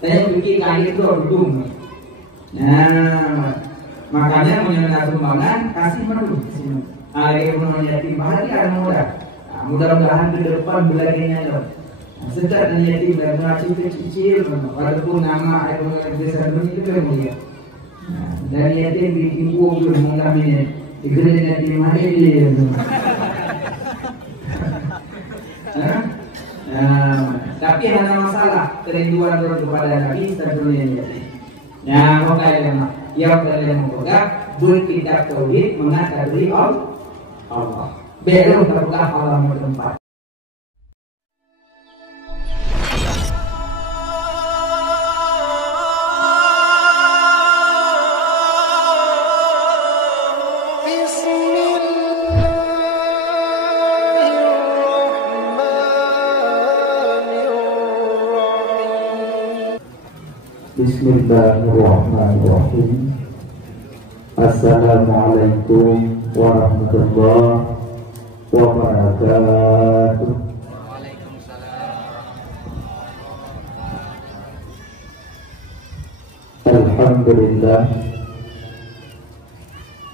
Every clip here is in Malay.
Saya bikin air itu dudung. Nah, makanya menyembah sumbangan kasih menu. Air menu yatim bahagia mudah. Mudah-mudahan ke depan belajarnya loh. Sejak yatim dan mengacu kecil, walaupun nama air menu besar itu mulia. Dari yatim diimbau belum mengambil digelar yatim mahir dia. Tapi hanya masalah kerinduan kepada Nabi sebelumnya. Yang makanya yang kalian moga berkitab tauhid mengakui Allah. Belum terbuka Allah bertempat. Bismillahirrahmanirrahim. Assalamualaikum warahmatullahi wabarakatuh. Alhamdulillah.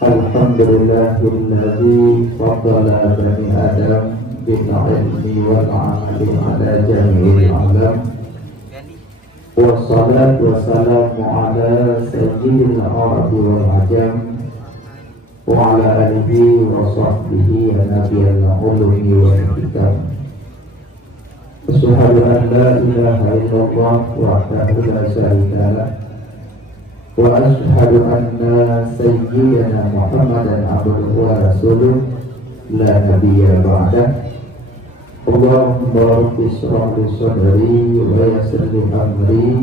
Alhamdulillahilladzi faddala bani Adam bil ilmi wal 'amali ala jami'il 'alam. Wassalatu wassalamu ala sayyidil arabi wal ajam wa ala alihi wa sahbihi wa nabiyil ulumi wal hikam. Asyhadu an la ilaha illallah wahdahu la syarika lah wa asyhadu anna sayyidana Muhammadan abduhu wa rasuluh la nabiyya ba'dah. Allahumma rabbi shrah li sadri wa yassir li amri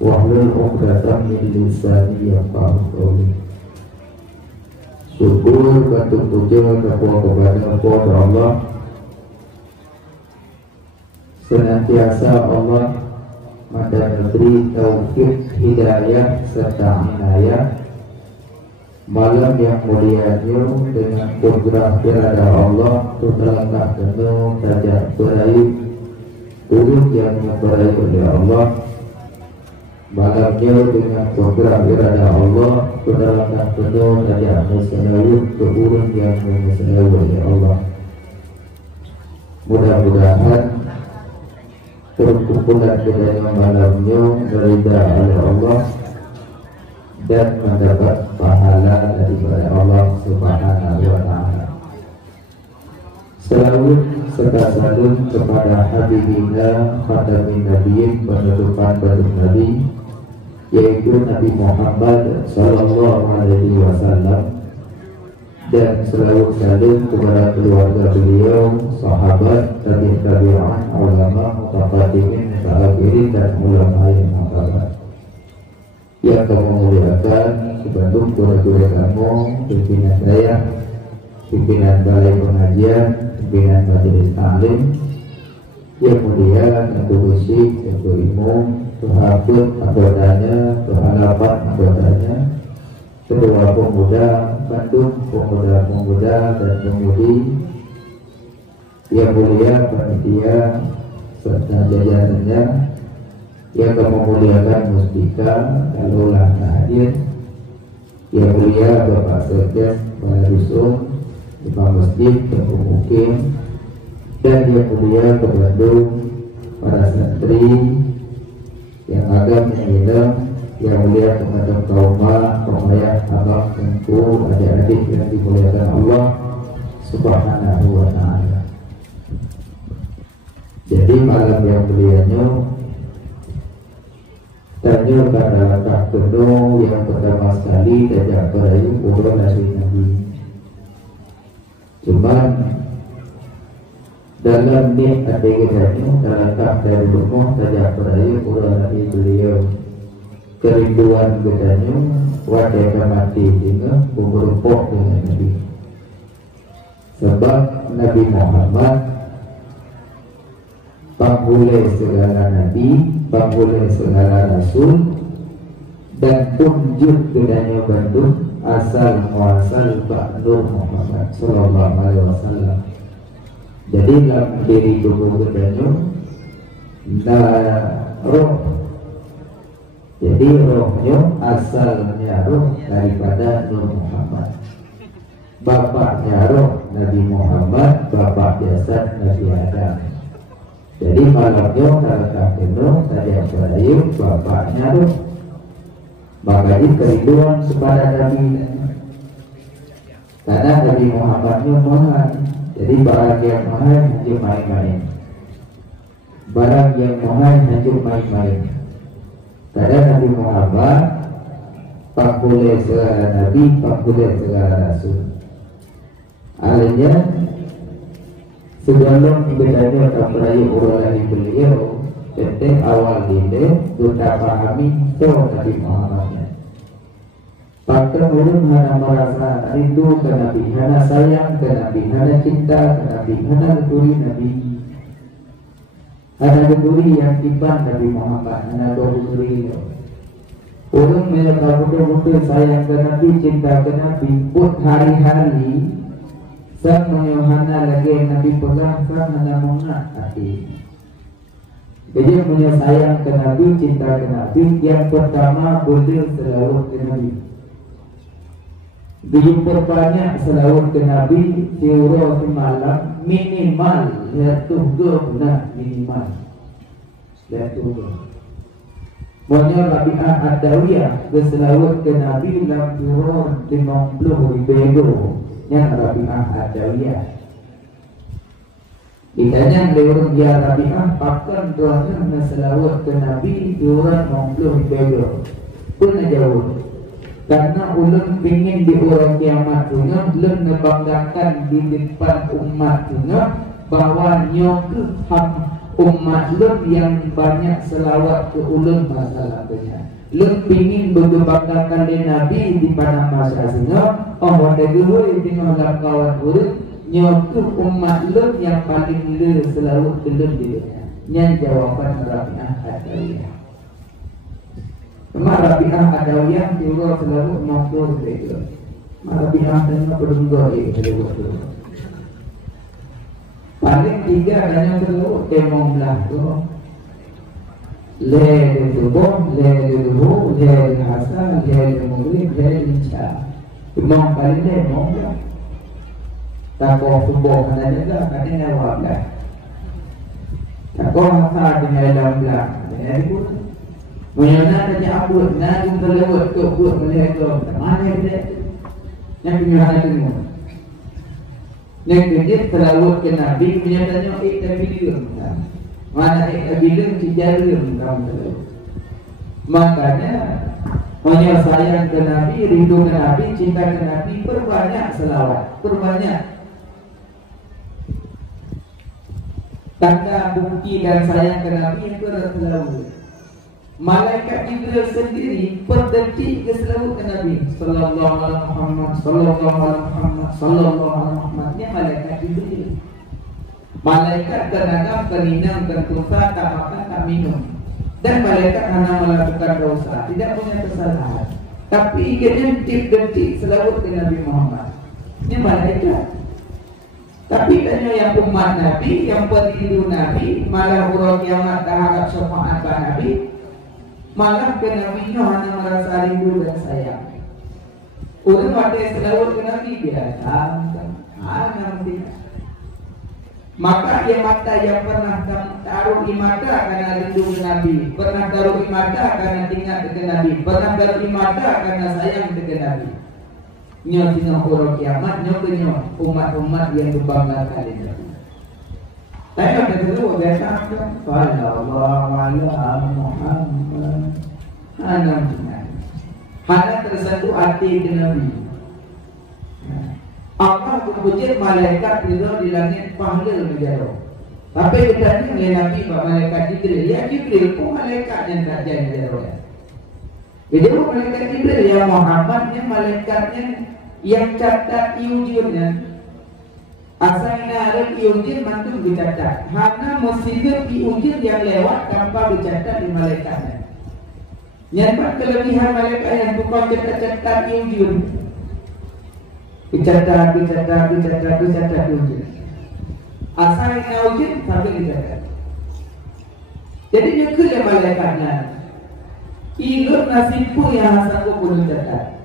wahlul 'uqdatam min lisani yafqahu qawli. Syukur dan puja kepada Allah. Senantiasa Allah memberi taufik, hidayah serta inayah. Malam yang mulianya dengan kurang irada Allah terlengkap penuh derajat beraib urut yang memperaih oleh Allah. Malamnya dengan kurang irada Allah terlengkap penuh derajat musnayuh urut yang musnayuh oleh Allah. Mudah-mudahan perkumpulan kita malamnya berida oleh Allah dan mendapat pahala daripada Allah Subhanahu wa Ta'ala. Salawat serta salam kepada Habibina Khatamin Nabiyyin, penutupan batin Nabi, yaitu Nabi Muhammad Sallallahu Alaihi Wasallam, dan salawat salam kepada keluarga beliau, sahabat, tabi'in, ulama, mutaqaddimin, mutaakhirin, dan ulama yang mu'tabar. Yang kamu muliakan, sebantu guru-guru kamu, pimpinan saya, pimpinan balai pengajian, pimpinan majelis taklim, yang mulia, yang musik, yang imam, tuhafid anggotanya, tuhalapan anggotanya, kedua pemuda Bandung, pemuda-pemuda dan pemudi, yang mulia panitia serta jajarannya. Yang kamu muliakan Mustika, kalau lah hadir, yang mulia Bapak Sekdes, Balai Dusun, Imam Masjid, yang pemukim, dan yang mulia ke Bandung, para santri, yang agam, yang minum, yang mulia kepada kaum ayah, abang, tengku, adik-adik yang dimuliakan Allah Subhanahu wa Ta'ala. Jadi malam yang mulianya tanya pada Kak Penuh yang pertama sekali tajak perayu umroh Nabi. Cuman dalam ni ada kitanya dalam Kak dari rumah tajak perayu umroh Nabi beliau. Kerinduan kitanya wadah mati hingga berupok dengan Nabi. Sebab Nabi Muhammad panggulai segala Nabi, panggulai segala Rasul, dan tunjuk bedanya Bandung asal muasal Pak Nur Muhammad Sallallahu Alaihi Wasallam. Jadi dalam diri tubuh bedanya roh Jadi rohnya asalnya roh daripada Nur Muhammad. Bapaknya roh Nabi Muhammad, bapak jasad Nabi Adam. Jadi malamnya kalau Nuh tadi Ibrahim, bapaknya roh. Makanya kerinduan kepada Nabi. Karena Nabi Muhammadnya mahal. Jadi barang yang mahal hanya main-main. Barang yang mahal hanya main-main. Karena Nabi Muhammad pakule segala Nabi, pakule segala Rasul. Artinya sebelum bedanya kapraya uraian beliau, penting awal ini kita pahami itu Nabi Muhammadnya. Maka ulun hana merasa rindu ke Nabi, hana sayang ke Nabi, hana cinta ke Nabi, hana keturi Nabi. Ada keduri yang tiban Nabi Muhammad, hana keduri. Ulun mereka betul-betul sayang ke Nabi, cinta ke Nabi, pun hari-hari sang menyohana lagi Nabi pegang, sang hana mengat hati. Jadi punya sayang ke Nabi, cinta ke Nabi, yang pertama boleh selawat ke Nabi. Dijumpa banyak selawat ke Nabi, tiura semalam minimal yaitu 2 minimal. Yaitu Monya Rabi'ah Adawiyah berselawat ke Nabi dalam tiura 50 ribu yang Rabi'ah Adawiyah. Ditanya lewat dia Rabi'ah, pakan tuannya berselawat ke Nabi tiura 50 ribu pun jauh. Karena ulun ingin di orang kiamat punya, ulun membanggakan di depan umat punya bahwa nyoke hak umat ulun yang banyak selawat ke ulun masalahnya. Ulun ingin membanggakan di Nabi di pada masa sehingga ada dulu yang dalam kawan ulun nyoke umat ulun yang paling ulun selawat ulun di dunia. Yang jawaban Rabi'ah Adawiyah. Rabi'ah Adawiyah juga selalu maksud itu. Rabi'ah dan berdua itu. Paling 3 adanya selalu emonglah tu. Le subuh, le duhur, le asar, le maghrib, le isya. Emong paling le emonglah. Takoh subuh ada juga katanya wablah. Takoh asar dengan lamlah. Jadi Menyana tanya abud, nadi terlewat ke abud melihat mana dia? Yang penyuhana itu. Yang dia terlewat ke Nabi, menyatanya iktabilun. Mana iktabilun cijarun kamu. Makanya hanya sayang ke Nabi, rindu ke Nabi, cinta ke Nabi, perbanyak selawat, perbanyak. Tanda bukti dan sayang ke Nabi itu adalah selawat. Malaikat Jibril sendiri per detik ke selalu ke Nabi sallallahu alaihi Muhammad sallallahu alaihi Muhammad sallallahu alaihi Muhammad. Ini malaikat Jibril. Malaikat tenaga keninang tertusa tak makan tak minum. Dan malaikat hanya melakukan dosa, tidak punya kesalahan. Tapi detik-detik selalu ke Nabi Muhammad. Ini malaikat. Tapi tanya yang umat Nabi, yang perindu Nabi, malah urut kiamat terhadap syafaat Nabi. Malah ke Nabi hanya merasa rindu dan sayang. Orang pada selawat ke Nabi biasa, nanti. Maka yang mata yang pernah taruh di mata karena rindu ke Nabi, pernah taruh di mata karena ingat ke Nabi, pernah taruh di mata karena sayang ke Nabi. Nyonya orang kiamat, nyonya umat-umat yang dibanggakan di Nabi. Saya kata dulu biasa sallallahu alaihi Muhammad. Hanya tersentuh hati ke Nabi. Allah berpuji malaikat tidur di langit pahala menjauh. Tapi kita ni Nabi malaikat Jibril. Ya Jibril pun malaikat yang tak jadi jauh. Jadi malaikat Jibril ya Muhammad ni malaikatnya yang catat iujurnya. Asalnya ada iujur mantu dicatat. Hanya musibah iujur yang lewat tanpa dicatat di malaikatnya. Nyata kelebihan malaikat yang bukan catat iujur. Dicatat iujur. Asalnya iujur sampai dicatat. Jadi juga yang malaikatnya Ilut nasibu yang sanggup belum catat.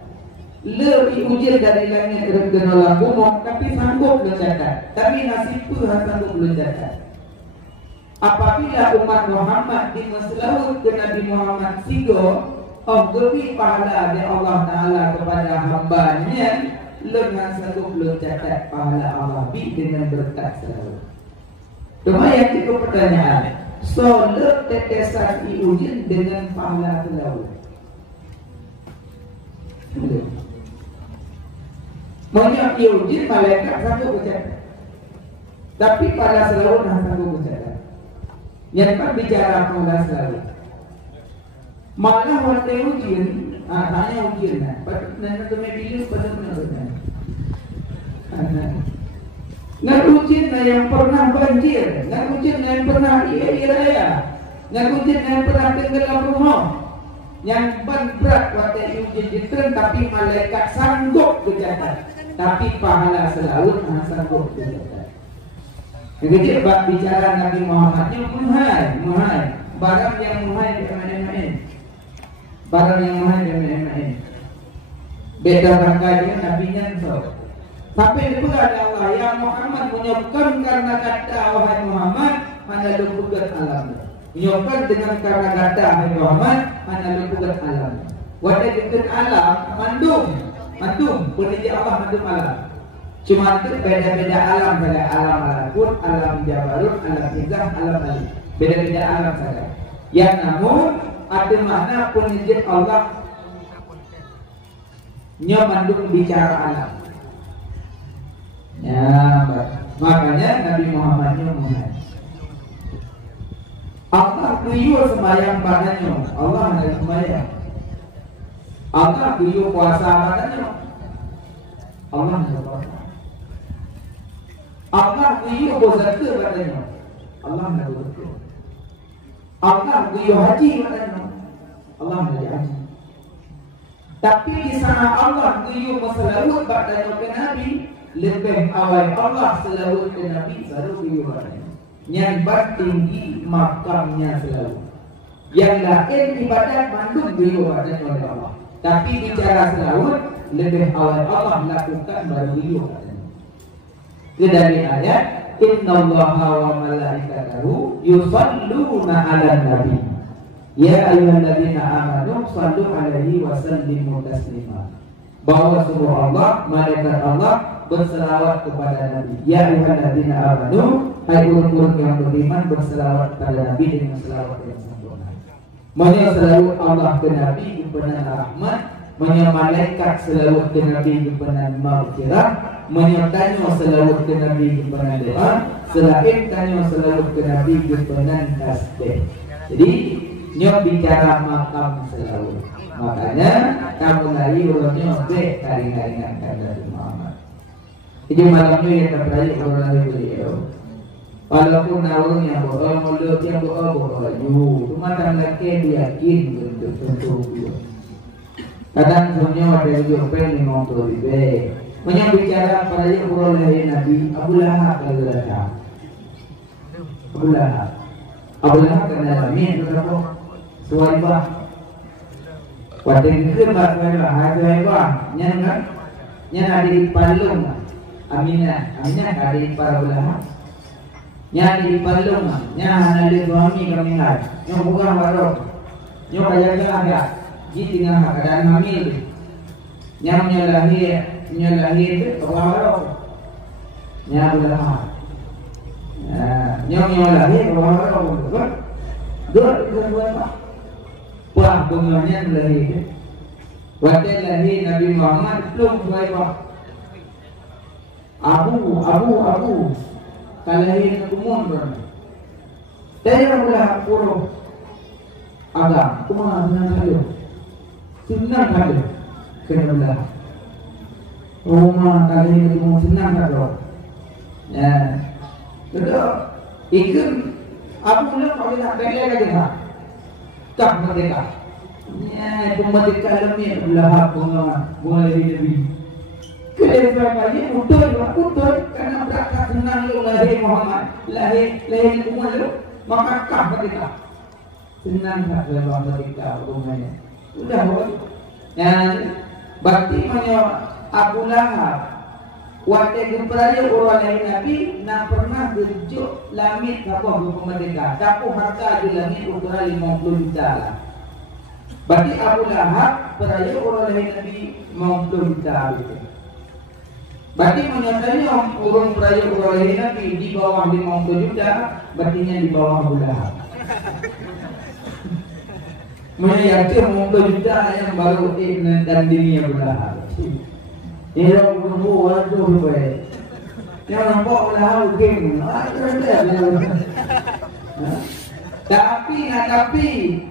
Lebih ujian dari langit kena gunung, tapi sanggup belum catat. Tapi nasibu yang sanggup belum catat. Apabila umat Muhammad dimaslaut ke Nabi Muhammad sigo, beri pahala dari Allah Ta'ala kepada hamba-Nya, dengan sanggup belum catat pahala Allah dengan berkat selalu. Cuma yang itu pertanyaan. Solat tetesan diujian dengan pahala selalu. Banyak diujian malaikat sanggup bercatat, tapi pahala selalu tak sanggup bercatat. Yang kan bicara pahala selalu. Malah waktu ujian, hanya ujian lah. Nanti tu mebilus pada mana? Ngarucin yang pernah banjir, ngarucin yang pernah raya, ngarucin yang pernah tenggelam rumah, yang berat waktu ujian jitren, tapi malaikat sanggup bercatat, tapi pahala selalu sanggup bercatat. Jadi bab bicara Nabi Muhammadnya muhai, barang yang muhai main-main, barang yang muhai main-main. Beda rangka dengan Nabi-Nya so. Sampai dipegang Allah yang Muhammad menyebutkan karena kata wahai Muhammad hanya lupugat alam. Menyebutkan dengan karena kata wahai Muhammad hanya lupugat alam. Wadah dekat alam mandum, pendidik Allah mandum alam. Cuma itu beda-beda alam saja, alam malakut, alam jabarut, alam izah, alam alif. Beda-beda alam saja. Yang namun ada makna pendidik Allah nyamandum bicara alam. Ya, makanya Nabi Muhammadnya Muhammad. Allah kuyur sembahyang badannya, Allah ada sembahyang. Allah kuyur puasa badannya, Allah ada puasa. Allah kuyur berzakat badannya, Allah ada berzakat. Allah kuyur haji badannya, Allah ada haji. Tapi di sana Allah kuyur masalahut badannya ke Nabi. Lebih awal Allah selalu ke Nabi baru diubahnya. Yang tinggi makamnya selalu. Yang lain ibadat mandum diubahnya oleh Allah. Tapi bicara selalu lebih awal Allah lakukan baru diubahnya. Itu dari ayat Innallaha wa malaikatahu yusalluna 'alan nabi. Ya ayyuhalladzina amanu shallu 'alaihi wa sallimu taslima. Bahwa semua Allah, malaikat Allah berselawat kepada Nabi. Ya ayyuhalladzina amanu, hai umat yang beriman berselawat kepada Nabi dengan selawat yang sempurna. Maksudnya selawat Allah ke Nabi kepada rahmat, maksudnya malaikat selawat ke Nabi kepada maghfirah, menyertanya selawat ke Nabi kepada doa, selain tanya selawat ke Nabi kepada tasbih. Jadi nyo bicara makam selawat. Makanya kamu lagi urutnya be kali-kalian kata Muhammad. Jadi malamnya yang terjadi orang beliau. Walaupun naung yang bohong, mulut yang bohong, cuma tak lagi yakin untuk tentu. Kadang punya ada yang pengen ngomong lebih. Punya bicara pada yang urut dari Nabi Abu Lahab kalau Abu Lahab kena Nabi berapa? Suwaibah. Wadeng kebat ada nyan ada di Palung. Aminah ada di para ulama. Nyan di Palung, nyan ada suami kami ngai. Nyo bukan baru. Nyo kajaga agak. Ji tinggal keadaan hamil. Nyan lahir itu baru. Nyan ulama. Nyo lahir baru. Dua Wah, bunganya lahir. Waktu lahir Nabi Muhammad belum berapa. Abu. Kalau lahir kumun ber. Saya mula puluh. Agak, kumah senang kali. Kena rumah kali kumun senang kali. Ya, betul. Ikut Abu belum kalau nak bela lagi tak merdeka. Ya, itu merdeka demi belah bunga lebih. Kedua kali utul karena berkat senang lahir Muhammad, lahir umur maka kah merdeka. Senang tak dalam mereka rumahnya. Udah yang bakti menyo Abu Lahab waktu gemperaya orang lain Nabi nak pernah berjuk langit apa hukum mereka tapi harta di langit ukuran 50 juta lah. Berarti Abu Lahab peraya orang lain Nabi 50 juta gitu. Berarti menyatakan orang peraya orang lain Nabi di bawah 50 juta berarti di bawah Abu Lahab. Menyatakan 50 juta yang baru dan dirinya Abu Lahab. Ia berumur waduh baik. Yang nampak Lahab game. Tapi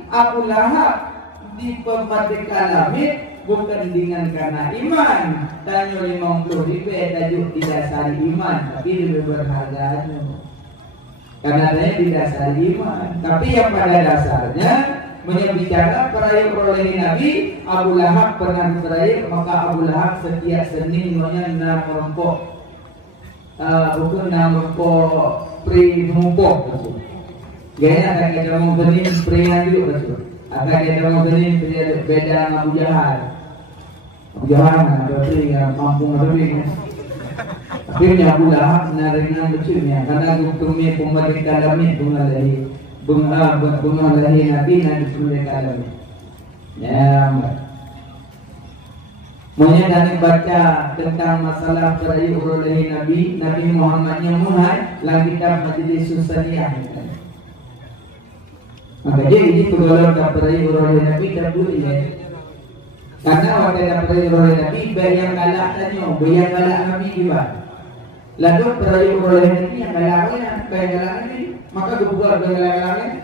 Abu Lahab di pembadekan langit bukan dengan karena iman. Tanya 50 ribu tajuk didasari iman, tapi lebih berharga karena dia didasari iman. Tapi yang pada dasarnya menyampaikan peraya perolehan Nabi Abu Lahab pernah peraya, maka Abu Lahab setiap Senin nak merompok bukan nak merompok pre-merompok gaya akan kita mau benih pre-an juga betul. Akan kita mau benih beda dengan Abu Jahal. Abu Jahal berarti yang mampu lebih. Tapi Abu Lahab menaringkan becumnya karena hukumnya pemerintah kami bunga lahir Nabi Nabi Sallallahu Alaihi ya. Maunya kami baca tentang masalah peraya urul lahir Nabi Muhammad yang mulai lagi kitab Majlis Susaniyah. Maka jadi pegolong tak peraya urul lahir Nabi tak boleh. Karena waktu tak peraya urul lahir Nabi bayang galak tanya, bayang galak Nabi juga. Lalu peraya urul lahir Nabi yang galaknya, bayang galak Nabi. Maka kebuka dengan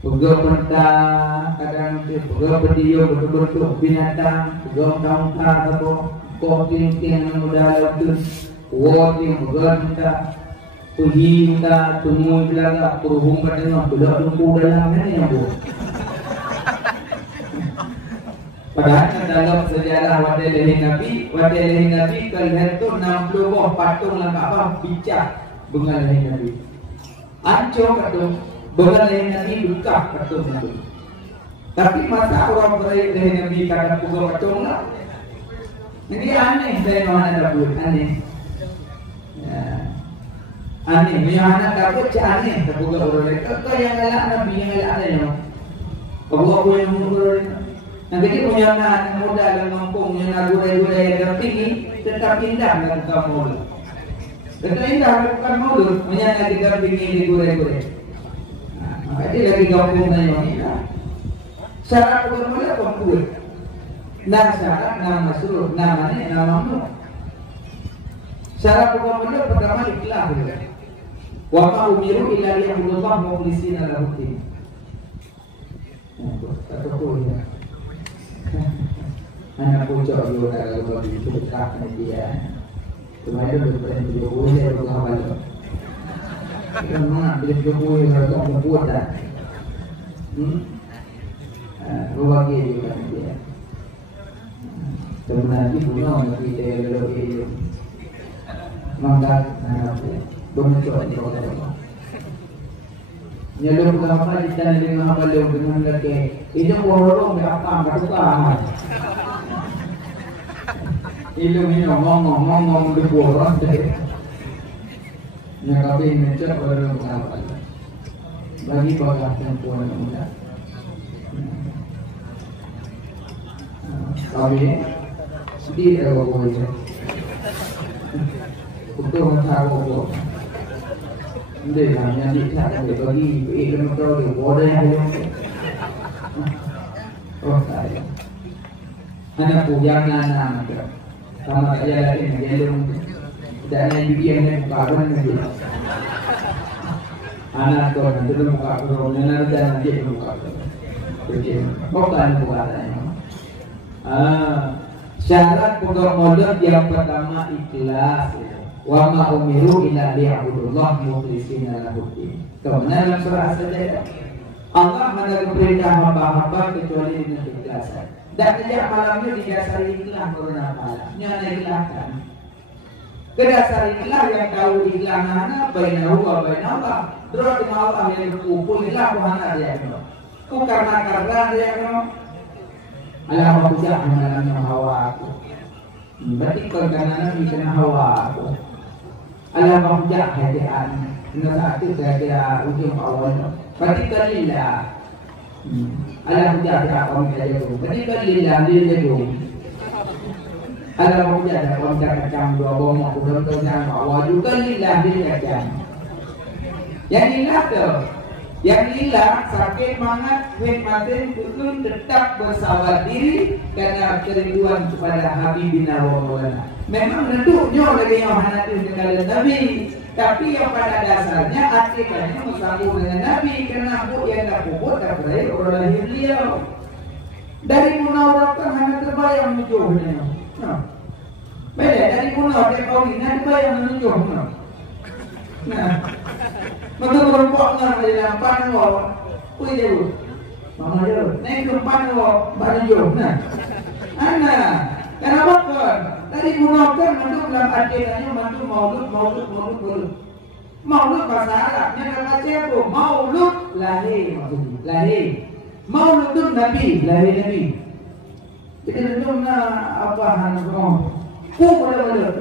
pegawai pentah, kadang pegawai berdiri bentuk binatang, pegawai tangka atau koting yang mudah itu, koting pegawai minta, puji minta, tunggu belaga, kurung pada sudah tunggu dalamnya yang bu. Padahal dalam sejarah wadai Nabi kalau itu 60 patung langkah apa bicara bunga lahir Nabi. Ancur kata bunga lahir Nabi duka kata Nabi. Tapi masa orang lahir Nabi kata bunga patung lah. Jadi aneh saya mana dapat aneh. Ya. Aneh, punya anak dapat aneh bunga orang lain. Kau yang galak Nabi yang galak ada yang. Bawa yang murah. Nanti kita punya anak muda dan kampung yang gurau-gurau yang tinggi tetap indah dan kamu. Tetap indah bukan mulut menyana didampingi di gurau-gurau. Maka dia lagi kampung nanya. Syarat bukan muda pun dan syarat nama suruh namanya namamu. Syarat bukan muda pertama ikhlas. Wa ma umiru illa liya'budullah mukhlishina lahu din. Kata ya. Anak pucuk juga kalau itu dekat dia. Kemarin berperian 70 saya berkawan. Karena dia 70 kalau membuat dah. Berbagi juga dia. Sebenarnya punya kita lebih mangkat anak dia. Bermencoba di kota. Nyelur berapa di sana dengan beliau dengan lagi. Itu orang berapa berapa. Itu ini ngomong di boros deh. Nyakapi mencet orang berapa. Bagi bagas perempuan muda. Kami sedih kalau boleh. Untuk mencari Hindi hanya dikatakan bagi ilmu tahu boleh ada. Oh saya. Anak punya anak sama saya lagi menjelum dan yang dia bukan lagi. Anak tu nanti tu buka corona dan dia buka. Bukan. Syarat pokok modal yang pertama ikhlas. Wa ma umiru illa liya'budullah mukhlishina lahu din. Kemudian dalam surah As-Sajdah Allah mengatur perintah hamba-hamba kecuali dengan keikhlasan. Dan sejak malamnya didasari ikhlas karena malam. Nyana ikhlaskan. Kedasar inilah yang tahu iklanana bainahu wa bainallah. Dro dengan Allah yang berkumpul inilah Tuhan dia. Ku karena dia alam aku jangan dalam hawa aku. Berarti karena bikin hawa aku. Alam aku jangan hadian. Ini satu saya ujung Allah. Berarti kalillah. Alam aku jangan kamu saja tu. Berarti kalillah dia tu. Alam aku jangan kamu kacang dua bom aku bertanya Allah juga lillah dia kacang. Yang lillah tu. Yang lillah sakit mangat hikmatin betul tetap bersabar diri karena kerinduan kepada Habibina wa Maulana. Memang renduknya lagi yang hanatin dengan Nabi, tapi yang pada dasarnya akikatnya bersambung dengan Nabi karena bu yang tak puput tak berair orang lahir beliau. Dari munawwarkan hanya terbayang wujudnya. Beda dari munawwar yang kau ini terbayang wujudnya. Nah, betul berumpaknya dalam panwar, pui dia, mama dia, naik ke panwar, baju, nah, anak, kenapa kan? Dari munawwar mantu dalam artinya mantu maulud. Maulud bahasa Arabnya kata siapa? Maulud lahir maksudnya, lahir. Mauludun Nabi, lahir Nabi. Jadi itu apa hantu? Pumula,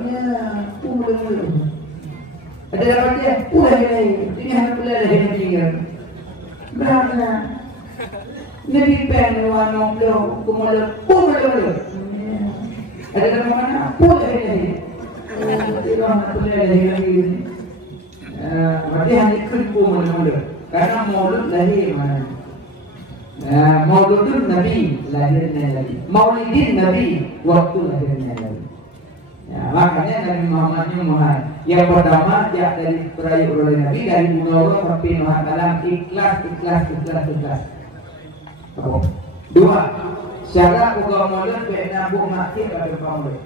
ada apa dia? Pulang lagi. Ini hanya pulang lagi Nabi kan. Berapa? Nabi pengen lo kumula pulang. Ada nama mana? Pulang lagi. Tidak hanya pulang lagi Nabi. Berarti hanya kerja mula. Karena maulud lahir mana? Mauludun Nabi lahirnya lagi. Maulidin Nabi waktu lahirnya lagi. Ya, makanya Nabi Muhammadnya Muhammad. Yang pertama dia dari perayu oleh Nabi dari munawwar sampai nuhatalam ikhlas. Dua, syarat ugamanya kena bu mati pada kamu.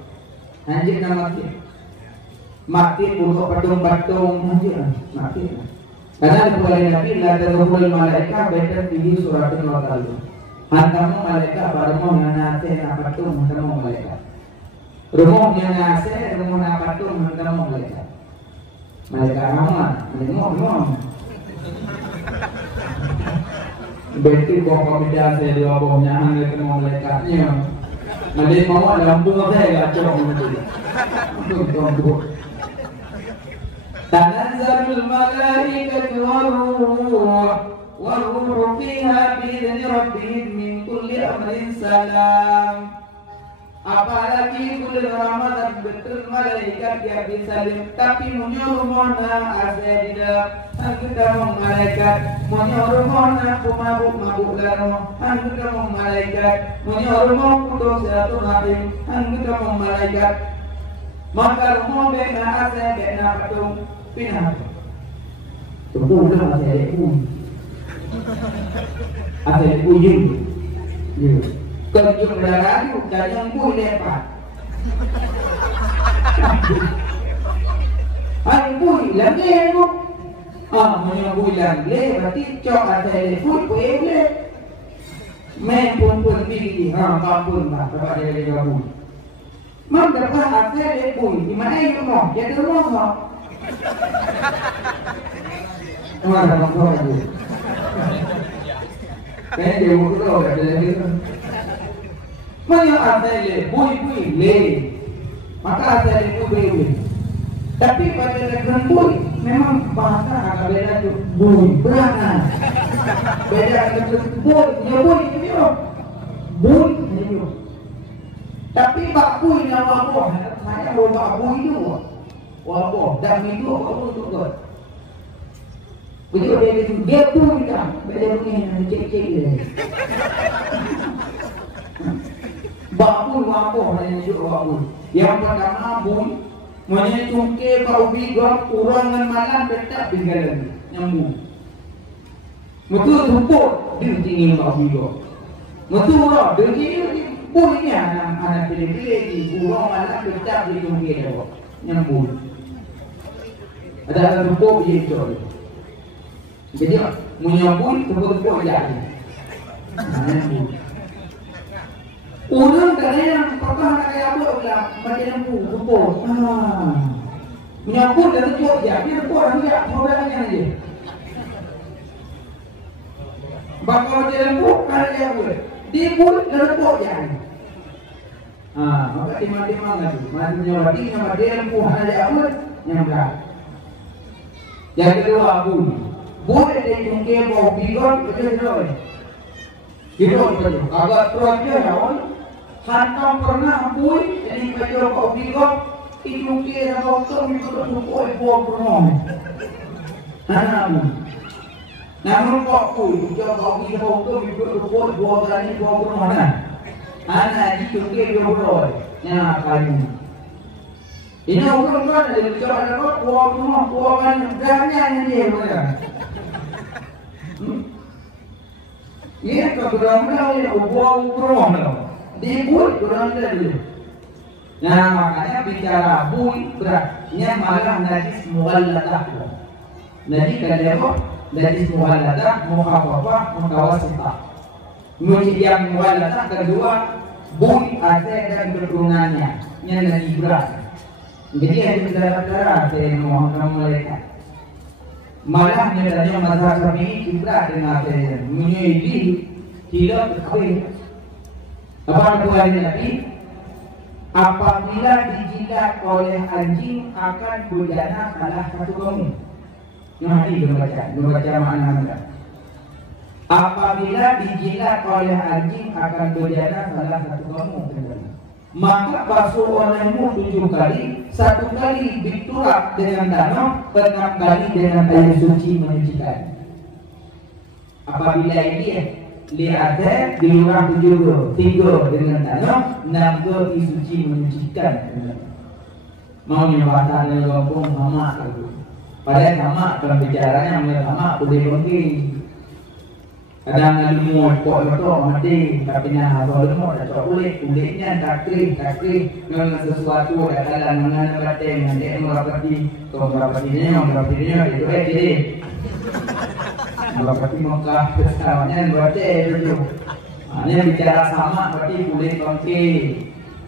Anjir nama mati untuk patung anjir mati. Karena oleh Nabi la tadkhulul malaika baita fihi suratun wa qalbu. Hantamu malaika barmo nganate na patung hantamu malaika. Rumah yang ngasih, rumah apa tu mereka mau mereka ramah, mereka Berarti bawa beda saya dua bawahnya, mereka mau mereka nya, mereka mau ada lampu saya kacau untuk Tanazzalul malaikatu war-ruh fiha bi'izni rabbihim min kulli amrin salam. Apalagi bulan Ramadan betul malaikat yang disalim, tapi menyuruh mana asyadidah, kita malaikat menyuruh mana pemabuk lalu, kita malaikat menyuruh putus silaturahim, kita malaikat maka rumah bena asyad bena patung pinah. Tunggu dah asyad ujung. Kerja berlalu dan yang pun lepas. Pun lagi tu. Menyambui lagi berarti cok ada pun boleh. Main pun tinggi. Kampun lah kepada dia gabung. Mam dapat ada pun di mana itu mau? Jadi rumah. Mana kau tu? Kan dia bukan tahu ada lagi. Mana ada bui le, maka ada bui. Tapi pada negeri bui memang bahasa agak beda tu bui berana. Beda dengan bui, punya bui ini bui ini. Tapi bak bui yang wabuh, saya mau bak bui itu wabuh dan itu wabuh juga. Begitu dia bui kan, beda punya cek dia. Bakul wabuh hanya suruh bakul. Yang pertama bun, menyecungke kau bigor urangan malam tetap tinggal nyambung. Betul rumput dia tinggi kau bigor. Betul roh dia bun ini anak pilih-pilih di urang malam tetap dijungke dia nyambung. Ada rumput dia itu. Jadi menyambung rumput jadi. Nyambung. Urang kadang yang pernah nak kaya apa pula macam lembu, rumput. Menyambut dan tepuk dia tepuk dia saudaranya aja. Bakal dia tepuk kalau dia boleh. Dia boleh dan tepuk dia. Maka timah-timah lagi. Mati menyolati sama dia tepuk dia boleh nyambut. Yang kedua boleh dia jungkir bawa bigor betul-betul. Bigor betul. Agak terus dia lawan. Hantam pernah pun jadi baju bawa bigor. Itu kira waktu mikro tukoi buah penuh. Namun kok pun jauh kira waktu mikro tukoi buah berani buah penuh mana? Anak itu kira beroi. Yang kali ini orang kan ada bicara apa buah penuh buah kan banyak dia mana? Ini kebetulan ini buah penuh. Dibut orang dia. Nah makanya bicara bui beratnya malah najis mughalladah. Najis kan apa? Najis mughalladah, mukhafafah, mutawassithah. Yang mughalladah kedua bui ada dan keturunannya, yang najis berat. Jadi ada negara-negara yang mohon mereka. Malah nyatanya mazhab ini berat dengan saya. Menjadi tidak berkuih. Apa tujuan Nabi? Apabila dijilat oleh anjing akan berdana salah satu kamu. Nanti membaca makna. Apabila dijilat oleh anjing akan berdana salah satu kamu. Maka basuh olehmu 7 kali, 1 kali diturap dengan tanah, 6 kali dengan air suci menyucikan. Apabila ini lihat diurang 7 dengan tanah, 6 disuci menyucikan. Mau nyewatan lompong sama itu. Padahal sama dalam bicaranya sama boleh. Kadang ilmu kok itu mati, tapi nah kalau ilmu ada kulitnya takri memang sesuatu dalam mengenai batang nanti merapati itu jadi merapati Mekah kesawannya berarti itu. Ini bicara sama berarti kulit bangki.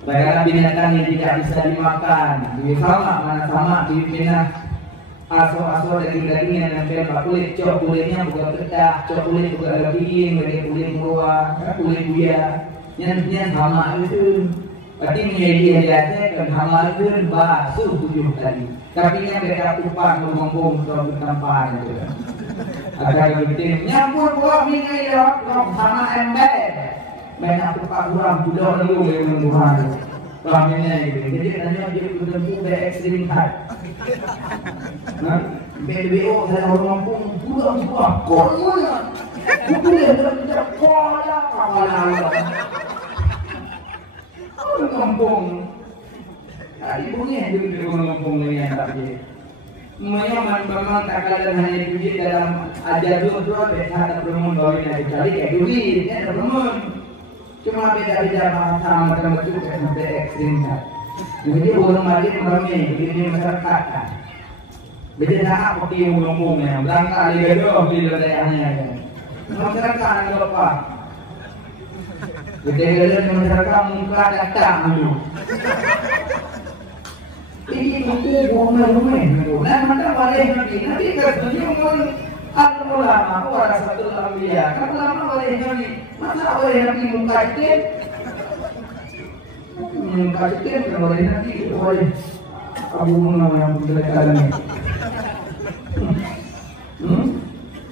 Bagaimana binatang yang tidak bisa dimakan, sama mana sama dipindah. Aso-aso daging-daging yang nempel pada kulit, cok kulitnya bukan kedah, cok kulit bukan ada daging, ada kulit buah, kulit buaya, yang sama itu. Berarti menjadi hadiahnya kan sama itu basuh 7 kali. Tapi yang beda kupang ngomong kalau bertampan itu. Ada begitu, nyampur buah minyak ya, sama ember, banyak kupang kurang budak dulu yang mengurang. Ramenya gitu. Jadi katanya dia benar-benar ekstrim hard. Nah, BBO saya orang kampung pulang semua. Kornya, kukunya tidak kola kawalan. Orang kampung. Tadi punya di orang kampung ini yang tadi. Memang tak kalah hanya duit dalam ajar dua beda perempuan bawa ini cari kayak duit, ya perempuan. Cuma beda-beda bahasa macam-macam sampai ekstrim. Jadi orang mati ramai, begini masyarakat. Beda apa dia ngomongnya, berangkat lihat di daerahnya. Masyarakat ada apa? Beda-beda masyarakat muka datang dulu. Ini buku rumah-rumah. Nah, maka boleh nanti kerjanya orang al-ulama, orang satu al-awliya. Kan ulama boleh jadi. Masa boleh nanti muka itu? Muka itu boleh nanti boleh Abu Munawar yang berdekatan.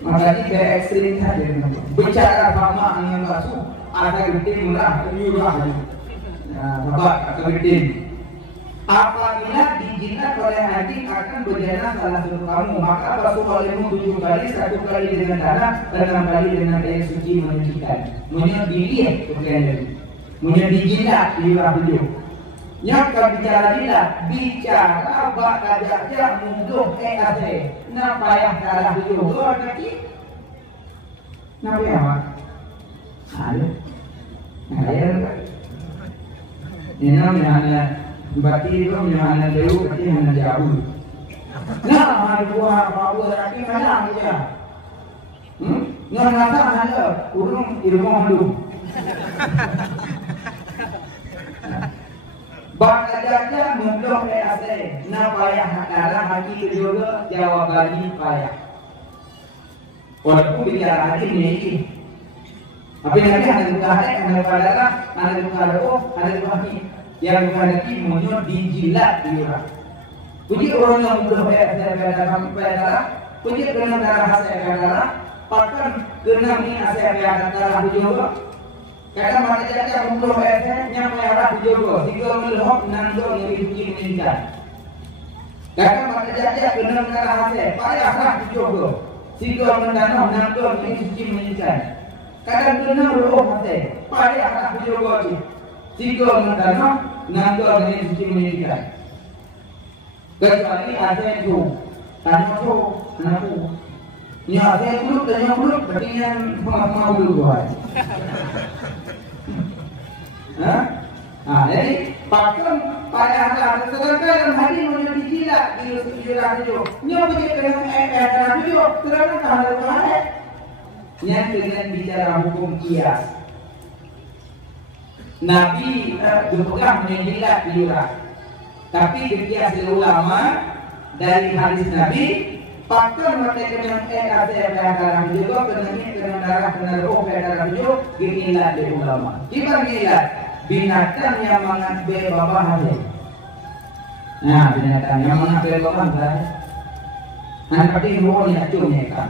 Makanya kayak ekstrim saja. Bicara sama yang basuh, ada gede murah, murah. Bapak atau gede. Apabila dijilat oleh anjing akan berdana salah satu kamu, maka basuh olehmu 7 kali, 1 kali dengan tanah, dan 6 kali dengan air suci menyucikan. Munya dilihat kemudian munya dijilat di luar 7. Yang kalau bicara jilat, bicara bak kajaknya munduh ate. Nah payah salah 7. Dua kaki. Kenapa ya Pak? Ada. Ada. Ini namanya berarti itu menyana jauh, berarti hanya jauh. Nah, hari buah bawa berarti mana aja? Nggak nasa ada, urung ilmu dulu. Bagaimana memblok reaksi, na payah darah hati itu juga jawabannya payah. Walaupun bicara hati ini, tapi nanti ada luka hati, ada luka darah, ada luka roh, ada luka hati. Yang luka hati muncul dijilat di orang. Puji orang yang memblok reaksi sampai darah, puji kena darah hasil darah, bahkan kena ini hasil darah juga. Kadang pada jaga umur biasa yang merah juga, tiga melhok nando yang dibikin meningkat. Kadang pada jaga kena merah hasil, payah juga, tiga mendanau nando yang dibikin meningkat. Kadang kena roh hasil, payah juga, tiga mendanau nando yang dibikin meningkat. Kecuali hasil itu, tanya tu, aku. Ni hasil belum, tanya belum, berarti yang mau dulu buat. Jadi pakai pada sedangkan hari menjadi gila gila itu. Nyo begitu dengan itu kerana hal-hal yang dengan bicara hukum kias. Nabi juga menjadi gila. Tapi kias ulama dari hadis Nabi pakai mereka dengan darah juga kena darah kena roh darah juga gila di ulama. Kita gila binatang yang mengambil bawah hasil. Nah, binatang yang mengambil bawah hasil. Nah, tapi rohnya cumnya kan.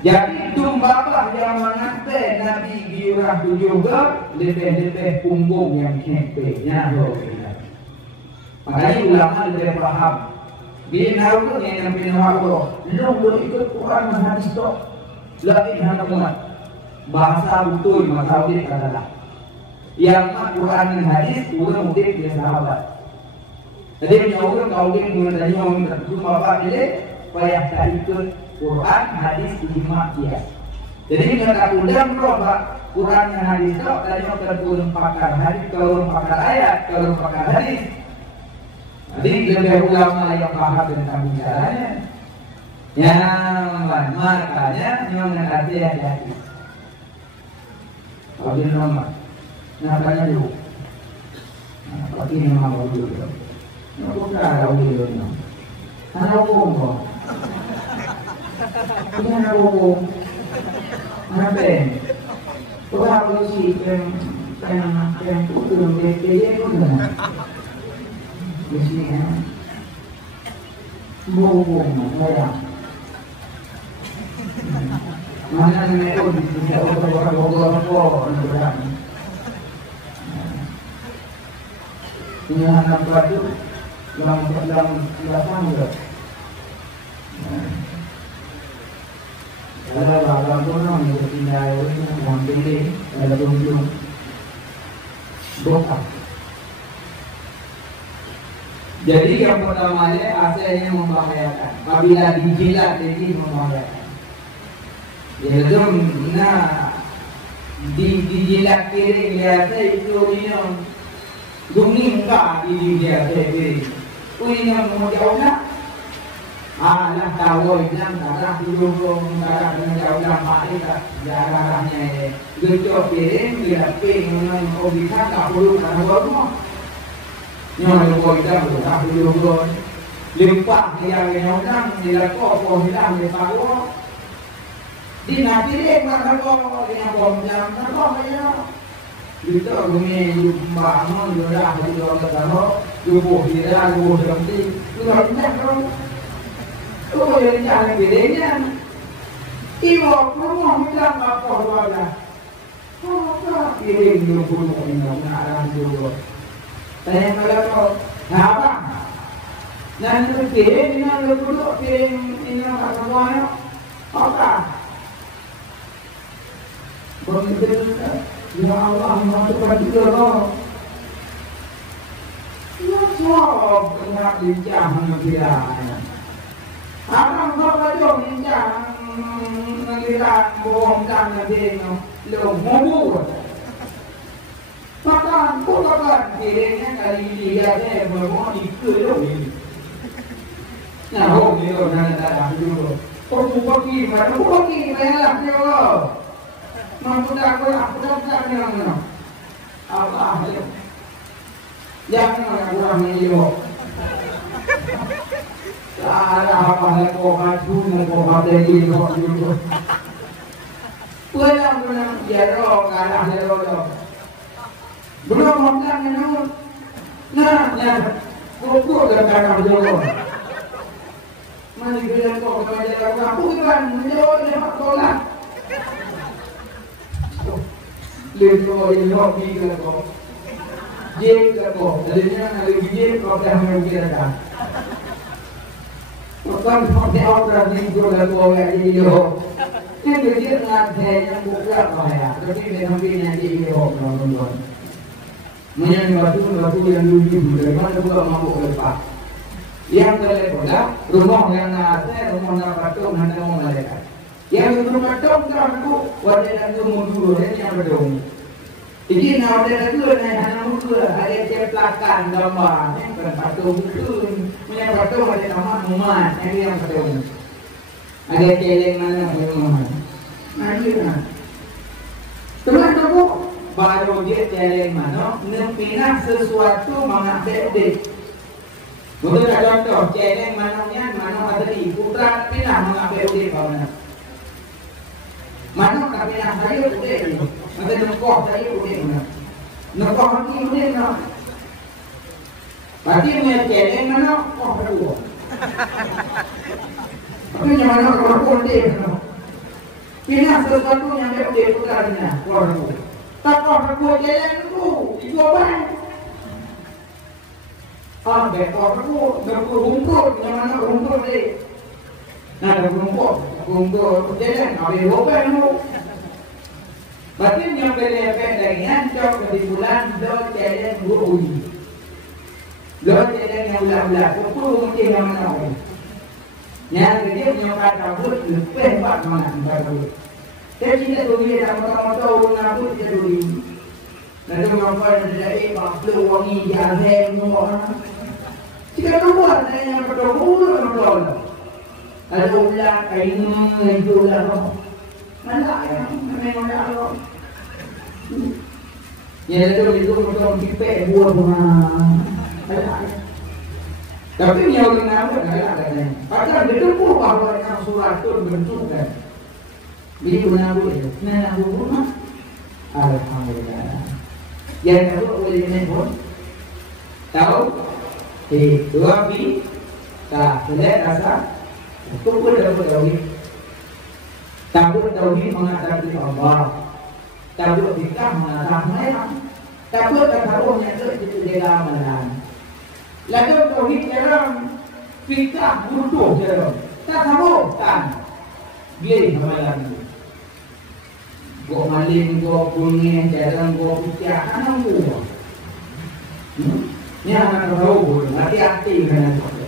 Jadi bawah yang mengambil Nabi biurah juga lebih punggung yang kempenya roh. Makanya ulama lebih paham. Bila itu yang pinawaro, lu ikut Quran hadis tu, lebih hangat. Bahasa betul masalah adalah yang Quran dan hadis orang mudik dia sahabat. Jadi orang kau yang mengenai orang cuma apa dia, payah tak ikut Quran hadis ijma dia. Jadi kita undang roba Quran dan hadis tu, tadi orang turun pakar hadis, kalau pakar ayat, kalau pakar hadis. Jadi lebih ulama yang paham tentang bicaranya. Yang makanya yang mengerti hati-hati. Kalau dia nama, namanya dulu. Kalau ini nama dulu. Bukan ada dulu. Anak hukum kok. Ini anak hukum. Anak pen. Tuhan polisi yang putus dia itu mana? Di sini kan, bohong merah. Mana ni tu dia orang berang. Ini anak baju dalam belakang tu. Ada barang tu orang yang pindah orang pilih ada belum dokter. Jadi yang pertamanya asalnya membahayakan. Apabila dijilat jadi membahayakan. Jadi dijilat piring biasa itu minum gumi muka di biasa piring. Punya mau jauh nak? Lah tahu yang darah hidung darah dengan jauh lampak ni tak darahnya. Gecok piring dia piring dengan obisa tak perlu karena baru. Yang lupa kita berdoa dulu, limpah yang orang dilakukan orang di Papua. Di nanti dia melakukan dengan bom jam, melakukan dia. Kita bumi bangun, jual di luar negara, jual dia, jual berhenti, jual negara. Tu yang jalan bedanya. Ibu rumah kita apa keluarga? Apa piring jual ini orang jual. Saya kalau apa? Nanti piring ini lu duduk piring ini apa semuanya? Apa? Begitu ya Allah masukkan kita loh. Ya soal banyak bincang mengira. Orang berbaca bincang mengira bohong dan nanti lu mau. Maka bukan kiranya kali ini dia bermohon ikut ini. Nah, orang ni orang dah dulu. Pergi mana lah dia. Mampu tak ni orang. Allah ya. Jangan orang kurang ini yo. Ada apa yang kau maju, kau berdiri, kau duduk. Pulang jero, kalah jero. Belum makan minum. Nah, kuku dekat jero. Mari kita kau kerja aku kan jero dia tolak. Lihat ini hobi kau. Jeng kau, jadinya kalau jeng kau dah mengira. Bukan seperti orang di jualan kau yang hijau. Ini dia ngadai yang buka bahaya. Tapi dia hampirnya di hijau teman-teman. Menyanyi batu yang dulu dari mana buka mabuk lepas. Yang terlepas rumah yang nase, rumah yang patung hanya mau malaikat. Yang rumah patung kan tu wajah itu mundur yang berdong. Jadi nak ada tu hanya mundur ada ceplakan gambar yang patung itu. Yang patung ada nama Muhammad yang patung. Ada celeng mana Muhammad. Nanti mana? Teman-teman baru dia celeng mana? Nempinah sesuatu mengambil dek. Betul tak contoh celeng mananya mana ada di putra pinah mengambil dek mana? Mana tak pinah saya dek ni? Ada nengkoh saya dek mana? Nengkoh ni dek mana? Berarti punya celeng mana? Oh kedua. Tapi yang mana kalau dek mana? Pinah sesuatu yang ada dek putra pinah. Kalau tak kedua celeng tu itu apa? Bekor rumput, yang mana rumput ni? Nah, rumput jalan, ada rumput tu. Berarti yang pelek dengan jauh dari bulan dot jalan bui. Dot jalan yang ulang-ulang, tu mungkin yang mana? Yang dia punya kata bud lebih buat mana baru. Tapi kita tu dia dah motor urung aku dia dulu. Nanti orang dari makhluk wangi jalan semua. Jika keluar dari yang betul-betul ada ulang kain itu ulang mana yang memang ada yang itu betul kita buat mana tapi yang orang ada padahal itu pun bahwa yang surat itu bentukkan jadi guna boleh nah guna alhamdulillah yang kedua boleh pun tahu dua bi tak boleh rasa itu pun dapat tauhid. Takut tauhid mengatakan Allah. Takut kita mengatakan mereka. Takut tahu nyata itu dia amalan. Lalu tauhid dalam kita butuh dalam. Tak tahu kan. Dia amalan itu. Go maling, go kuning, jalan go pecah, anak gua. Ni anak tahu, hati-hati dengan itu.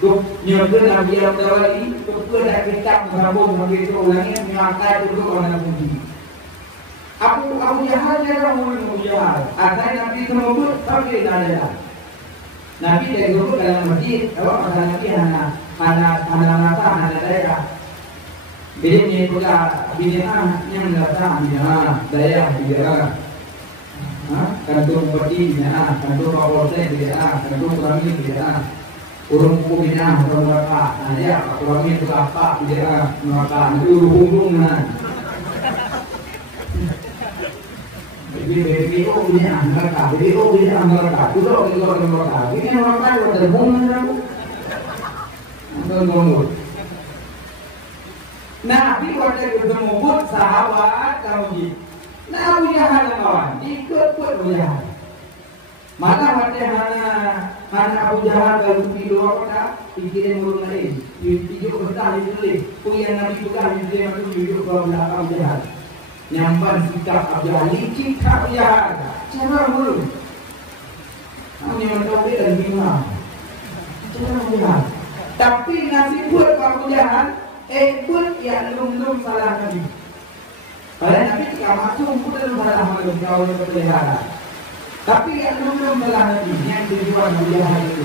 Tu nyuruh Nabi yang terwali, tu dah kitab berabung bagi itu ulangnya mengangkat itu orang Nabi. Aku jahat dia orang jahat. Asal Nabi semua tapi nada. Nabi dari dulu dalam masjid, kalau ada Nabi hana mata hana daerah. Jadi ni pula bid'ah yang datang daerah bid'ah. Kantung peti bid'ah, kantung kapolsek bid'ah, kantung kami bid'ah. Urung buku bid'ah, urung neraka. Nah dia kami itu apa bid'ah, neraka. Itu urung mana? BPO bid'ah neraka, BPO bid'ah neraka. Itu neraka. Ini neraka itu terbung mana? Terbung. Nabi waktu ketemu sahabat tauhid. Nah, Abu Jahal kawan, ikut Abu Jahal. Mana waktu hana Abu Jahal kalau tidur apa? Pikirin burung lain. Tidur betah di sini. Punya Nabi juga di sini waktu tidur kalau belakang Abu Jahal. Nyampan sikap Abu Jahal, licik Abu Jahal. Cara burung. Kami tahu dia dan bingung. Cara Abu Jahal. Tapi nasib buat Abu Jahal. Buat yang belum salah Nabi. Kalau Nabi tidak masuk, bukan salah maklum kau yang berpelihara. Tapi yang belum salah Nabi, yang tujuan berjalan itu.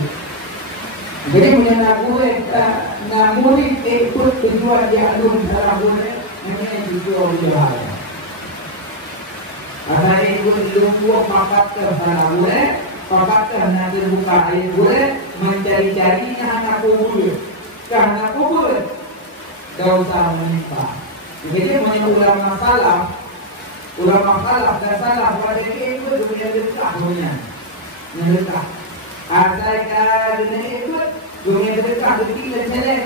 Jadi menyenangkan murid ikut tujuan yang belum salah boleh, hanya tujuan berjalan. Asal ibu lumpuh pakat ke sana boleh, pakat ke nanti buka air boleh, mencari-carinya anak kubur, karena kubur, dosa menimpa. Jadi menyebut masalah dan salah pada itu dunia dekat dunia, dekat. Asal dunia itu dunia dekat dunia jalan,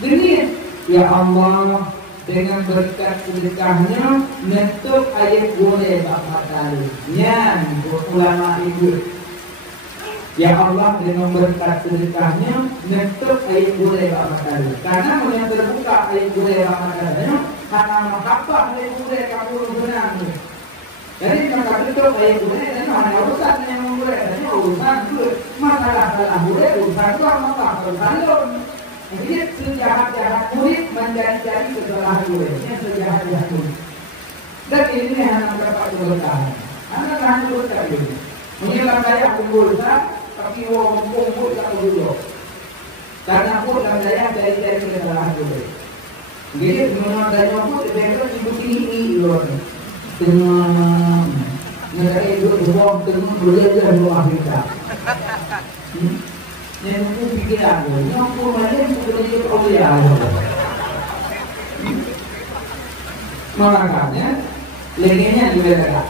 dunia. Ya Allah. Dengan berkat sedekahnya menutup ayat boleh bapak tadi. Nyan ulama ibu. Ya Allah dengan berkat sedekahnya menutup ayat boleh bapak tadi. Karena yang terbuka ayat boleh bapak tadi, karena mengapa ayat boleh kamu benar. Jadi kalau tutup ayat boleh, dan hanya urusan yang boleh, dan urusan itu masalah boleh, urusan itu apa? Urusan itu. Jadi sejahat-jahat murid mencari-cari kesalahan muridnya sejahat-jahat murid. Dan ini hanya dapat bertahan. Anak tahan bertahan ini. Menyilang daya bertahan, tapi orang kumpul tak dulu. Karena pun dalam daya cari-cari kesalahan murid. Jadi menurut daya pun mereka sebut ini loh. Tengah negara itu tengah belajar luar kita. Yang aku pikir aku, yang aku malam sudah jadi awliya. Makanya, lengannya dibedakan.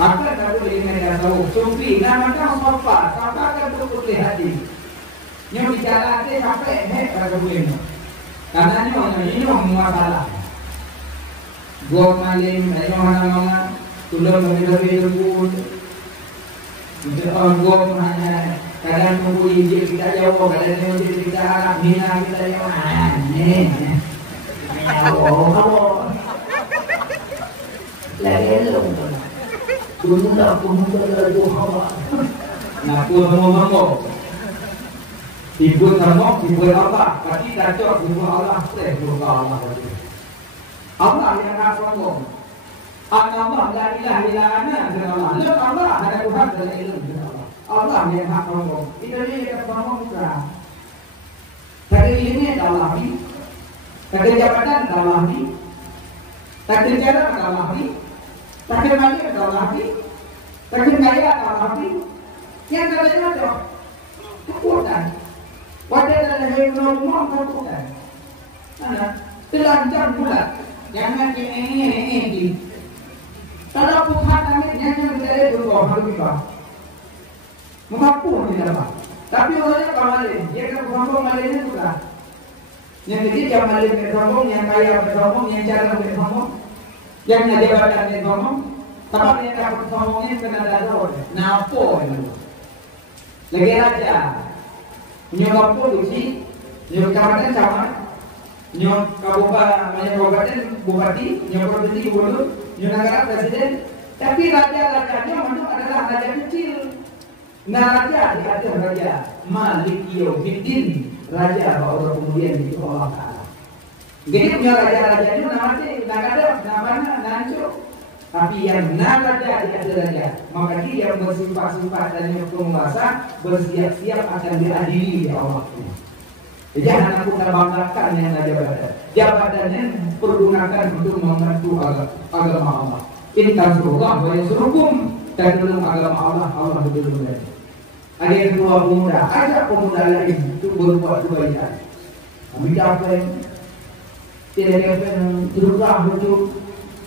Maka kalau lengannya tahu, sumpi, namanya apa? Sampai kan putih hati. Yang bicara hati sampai kata begini. Karena ini masalah. Gua malam, ayo mana tulang lebih pun. Gua hanya kadang tunggu ijil kita jauh, kadang ijil kita harap hina kita jauh. Aneh, jauh. Lagi lu, tunda lagi hawa. Nak ngomong, ibu apa? Pasti kacau, ibu Allah, Allah. Allah yang ngomong. Allah la ilaha illa ana, Allah ada Tuhan dan ilmu. Allah yang hak ngomong. Itu dia yang ngomong kan. Tadi ini Allah ni, tadi jabatan Allah ni, tadi jalan Allah ni, tadi mati Allah ni, tadi kaya Allah ni. Yang terjadi apa? Kekuatan. Wadah dalam hidup kekuatan. Mana? Telanjang bulat. Jangan ini. Kalau Tuhan amitnya yang berada di bawah hal mengaku tidak apa. Tapi orangnya kamalin, dia kan sombong malinnya sudah. Yang kecil yang malin sombong, yang kaya sombong, yang jarang sombong, yang ada jabatan sombong, tapi yang dapat sombongnya kena dalam. Napo itu. Lagi raja, nyokap polisi, nyokap kabupaten sama, nyokap kabupaten bupati, nyokap provinsi gubernur, nyokap negara presiden. Tapi raja-rajanya masuk adalah raja kecil. Nah raja di atas raja Malik Yaumiddin, raja baru kemudian itu Allah Taala. Jadi punya raja-raja itu namanya nancur. Tapi yang raja di atas raja, maka dia bersifat-sifat dan penguasa bersiap-siap akan diadili di Allah. Jadi anak kita banggakan yang jabatan. Jabatannya pergunakan untuk membantu agama Allah. In tansurullah wa yansurkum, dan dalam agama Allah, Allah betul-betul. Ada yang tua pemuda, ada pemuda lain untuk berbuat kebaikan. Kami dapat tidak berubah betul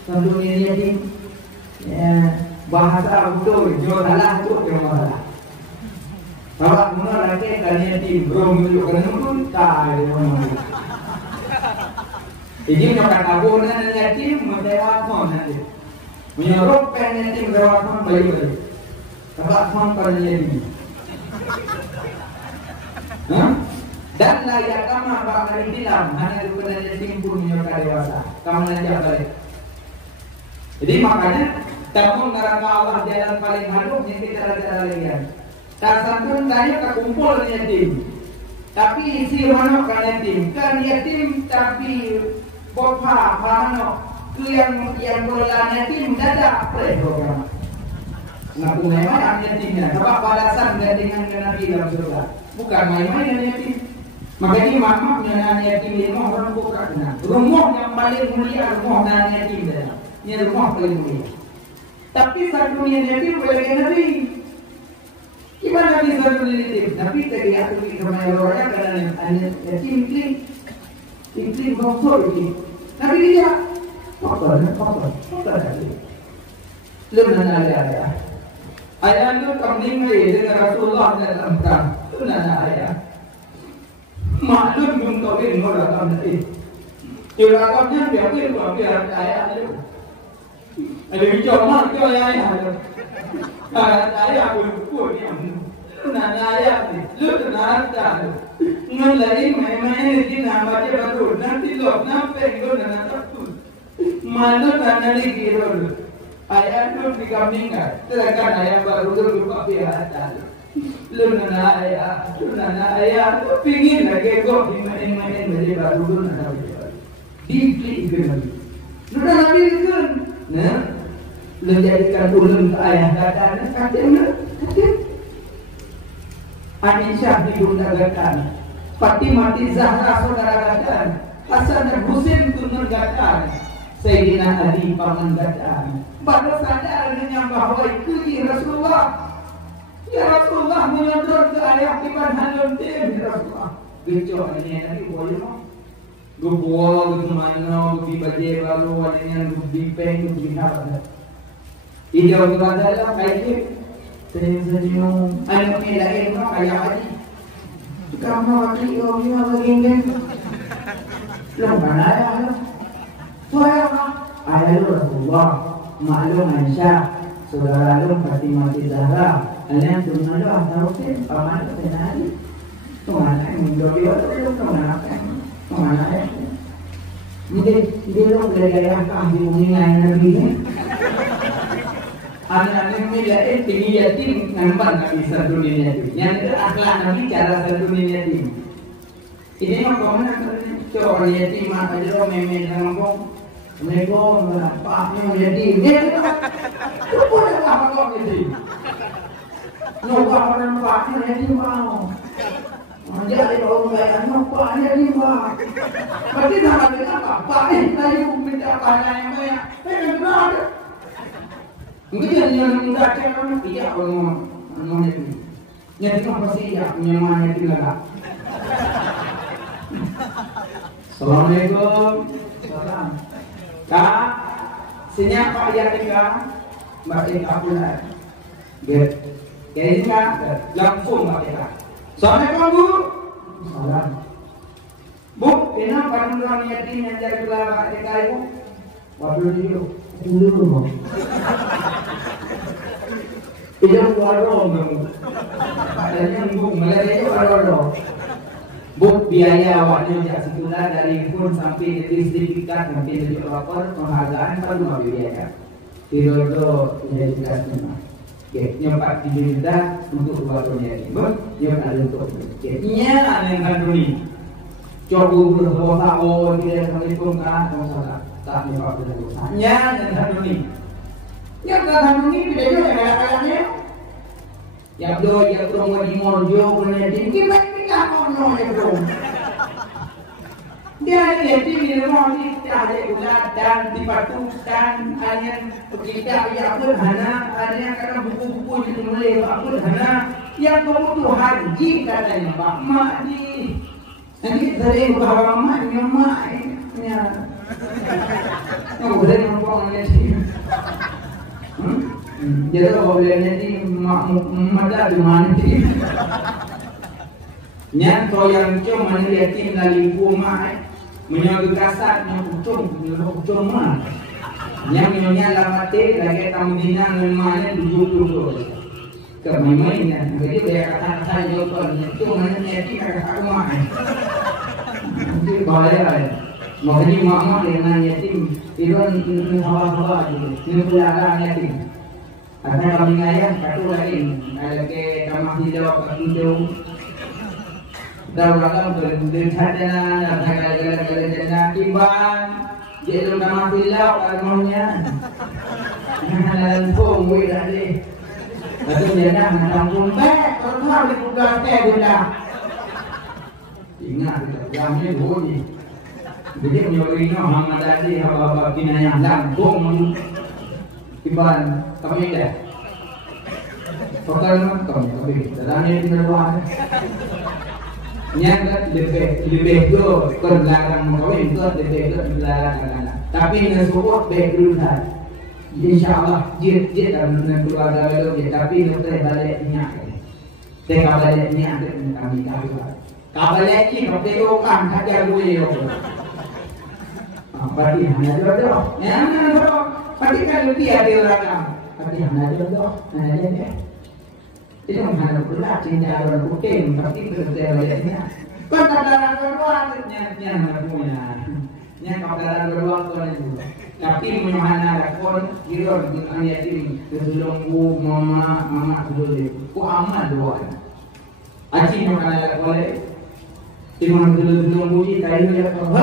tentu ini bahasa betul jualan tu yang mana. Kalau mula nanti kalian tim belum menunjukkan pun tak ada mana. Jadi nak kata boleh nanti menjawab nanti. Menyuruh nanti menjawab baik-baik. Sebab pun kalian ini. Dan layak kama bakal bilang hanya sebenarnya simpul menyukai dewasa. Kamu nanti balik. Jadi makanya kamu neraka Allah jalan paling halus yang kita cara lain. Tak santun tanya ke kumpul yatim. Tapi isi mana kan yatim tapi bapa mana tu yang bola yatim dadak program. Ngaku memang yatimnya, sebab balasan dengan Nabi dalam surga. Bukan main-main yatim. Makanya mama punya yatim lima orang bukan. Rumah yang paling mulia rumah yatim dah. Ini rumah paling mulia. Tapi satu dunia yatim boleh ke Nabi. Gimana Nabi satu dunia yatim? Nabi tadi aku di kemana orang karena ada yatim iklim bangsa ini. Nabi dia kotor tadi. Belum nanya ayah itu kambing dengan Rasulullah dalam perang. Itu nanya ayah. Maklum belum kawin orang kambing. Juragamnya biar ayah itu. Ada bicara mak tu ayah ada. Ayah berkuat dia. Nana ayah ni, lu nana. Ngalai main di nama dia baru. Nanti lo nampak lo nana tu. Malu nana ni kira. Ayah tu di kambing kan. Terangkan ayah baru tu kopi ada. Lu nana ayah. Tu pingin lagi kau main jadi baru tu nana. Deeply ignorant. Lu dah nabi kan? Nah. Menjadikan ulun ke ayah dadanya katanya Aisyah dibundagakan, Fatimah Zahra saudara gadan, Hasan dan Husain turun gadan, Sayyidina Ali paman gadan. Baru sadar dengan bahwa itu Rasulullah. Ya Rasulullah menyodor ke ayah tiban halun tim Rasulullah. Gecok ini nanti boleh mau. Gubual, gumano, gubibaje balu, adanya gubipeng, gubihar. Hijau berada kayak senyum-senyum. Anak ni lain mah kayak aja. Kamu lagi orang yang begini. Lomba ayah. Suara ayah lu Rasulullah. Maklum Aisyah. Saudara lu Fatimah Zahra. Kalian cuma lu tahu sih paman tu senari. Kemana yang menjadi orang kemana ya? Dia lu gaya kah di bumi lain lagi ni. Anak-anak ni lain tinggi yatim nampak Nabi satu dunia yatim. Yang itu akhlak Nabi cara satu dunia yatim. Ini macam mana orang yatim apa je orang main ngomong. Mereka paknya yatim. Dia tu boleh apa kau yatim? Nampak orang paknya yatim mau. Dia ada orang bayar nampak yatim mau. Pasti nama dia apa? Pak ni tadi minta banyak yang banyak. Benar. Mungkin yang muda cakap iya orang itu. Yang itu pasti iya memang itu lah. Assalamualaikum. Salam. Kak, sini Pak Yatika, Mbak Eka pula. Get, kayaknya langsung Mbak Eka. Assalamualaikum Bu. Salam. Bu, kenapa orang yatim yang jadi Mbak Eka Ibu? Waduh dulu. Dulu. Ijang warung kamu. Adanya buk melalui warung. Buk biaya awaknya jak situlah dari pun sampai sertifikat sampai jadi lapor penghargaan kan cuma biaya. Tidur tu identitasnya. Okay, yang 4 juta untuk warungnya ini. Buk, yang ada untuk. Nya yang kanduni. Coba berhawa tidak sampai pun kan masalah. Tak apa dosanya dan kanduni. Yang kanduni beda juga kayak-kayaknya. Ya bro, ya bro mau di morjo punya tinggi mereka mau ya bro. Dia yatim di rumah ni ada ulat dan dipatukan hanya kita ya berhana hanya karena buku-buku itu mulai aku hana yang kamu tu haji katanya Pak Mak ni. Nanti dari bawa mak nyamaknya. Yang boleh nampak ni. Jadi kalau boleh ni mada di mana ni? Yang kau yang cuma ni yatim lagi rumah, menyogi kasar, menyogi mah. Yang menyogi lamate lagi tamu dina mana dulu. Kemana jadi dia kata saya pun itu mana yatim kata rumah. Jadi boleh. Maknanya mama dengan yatim itu hawa-hawa ini pelihara yatim. Ada kami ayah satu lagi ada ke kamar hijau hijau. Dalam berjalan ada jalan timbang jadi kamar hijau kalaunya. Dalam pun boleh ada. Tapi dia dah menanggung baik kalau dibuka teh gula. Ingat jamnya bunyi. Jadi menyuruhnya Muhammad Ali Habab Binayah Lampung Iban kami dah. Total kami dalamnya di luar. Nyata lebih tu kerlarang kawin tu lebih tu dilarang. Tapi nasubuh baik dah. InsyaAllah jid dalam keluarga itu. Tapi nanti baliknya. Teka baliknya ada kami tahu. Kabalnya ini kami orang hajar gue. Pati hanya jodoh. Ya jodoh. Pati kan lebih ada orang. Pati hanya jodoh. Hanya itu menghadap pula cinta orang kuting, tapi kerjanya. Kau kadaran berdoa, nyanya punya, nyanya kadaran berdoa kau itu. Tapi menghana rakon, kira dengan yatim, kesulungku mama boleh, ku amat doa. Aci menghana boleh, timun kesulungku ni tahu dia kau,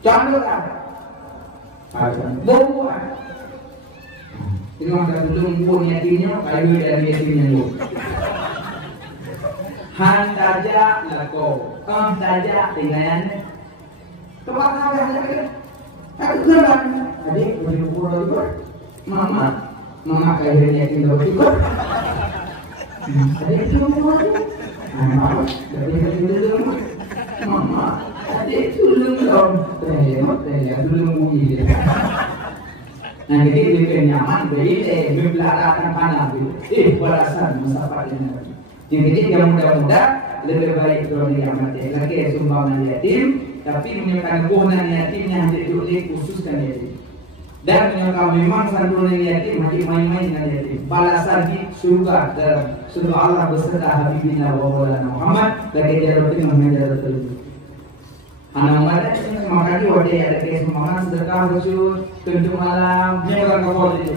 jangan bawa. Ini ada belum pun yatimnya, kayu dari yatimnya lu. Han saja lako, saja dengan tempat apa saja. Aku kenal, adik boleh pura itu, mama kayu dari yatim lu itu. Adik itu mau aja, mama dari yatim lu, mama adik sulung dong, tanya sulung bunyi dia. Nah jadi lebih nyaman bagi membelakangkan panah itu. Balasan masalah ini. Jadi yang muda-muda lebih baik kalau dia mati. Lagi sumbangan yatim, tapi menyebabkan kebunan yatimnya hanya khususkan yatim. Dan menyebabkan memang santunan yatim hanya main-main dengan yatim. Balasan di surga dalam surga Allah beserta Habibina wa Maulana Muhammad. Lagi jalan mengajar terus. Anak muda makanya wadah ada kes makan sedekah bersyukur tentu malam dia orang kau itu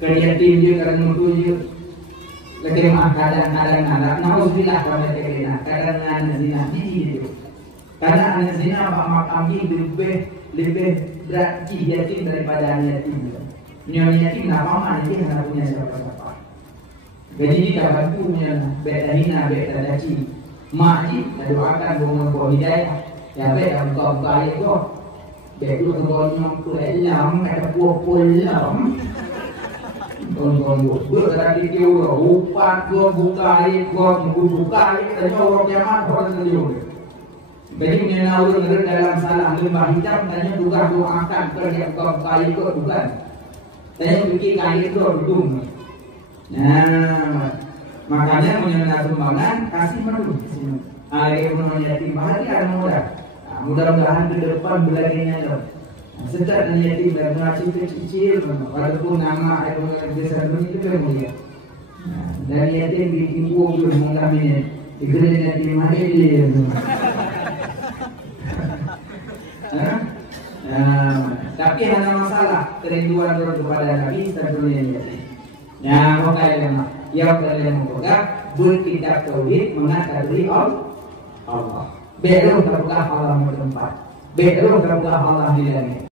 kerja tim dia kerja mutu dia lagi mah kadang-kadang anak nauzubillah kalau kita kadang anak zina itu karena anak zina mak kambing lebih berat yatim daripada anak yatim nyonya yatim nak paman dia nak punya siapa-siapa gaji kita bantunya beta hina beta daci mak dia doakan bukan hidayah. Ya baik dalam kau baik tu, baik tu kau yang pulang, ada pulang. Kau berada di Euro, upat kau buka air, kau buka air, tanya orang kiamat orang sendiri. Jadi mengenal orang dalam salah lembah hitam, tanya juga doakan kerja kau baik kau bukan. Tanya bikin air tu duduk. Nah, makanya mengenal sumbangan kasih menu. Ada yang yatim bahagia ada mudah. Mudah-mudahan ke depan belajarnya tu. Sejak yatim dan mengaji kecil, walaupun nama ayat besar itu mulia. Dari yatim diimpun juga mengambil digelar yatim mahir. Tapi hanya masalah kerinduan kepada Nabi sebelumnya yatim. Yang makanya yang kalian membuka berkitab tauhid mengakui Allah. Belum terbuka Allah di tempat, belum terbuka Allah di langit.